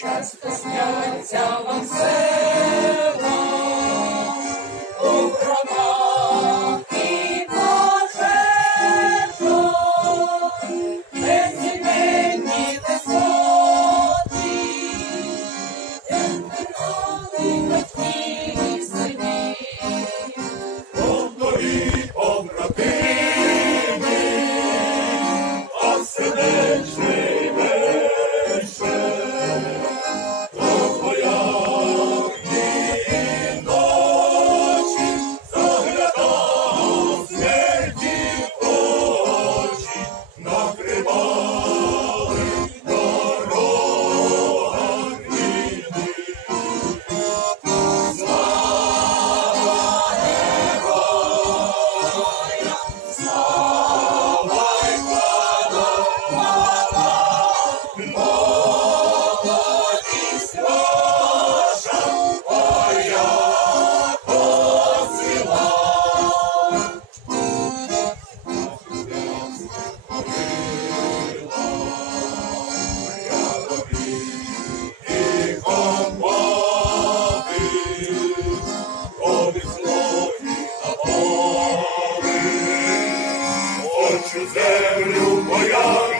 Часто снятся вам сын. нашу землю бояр.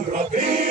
por abrir.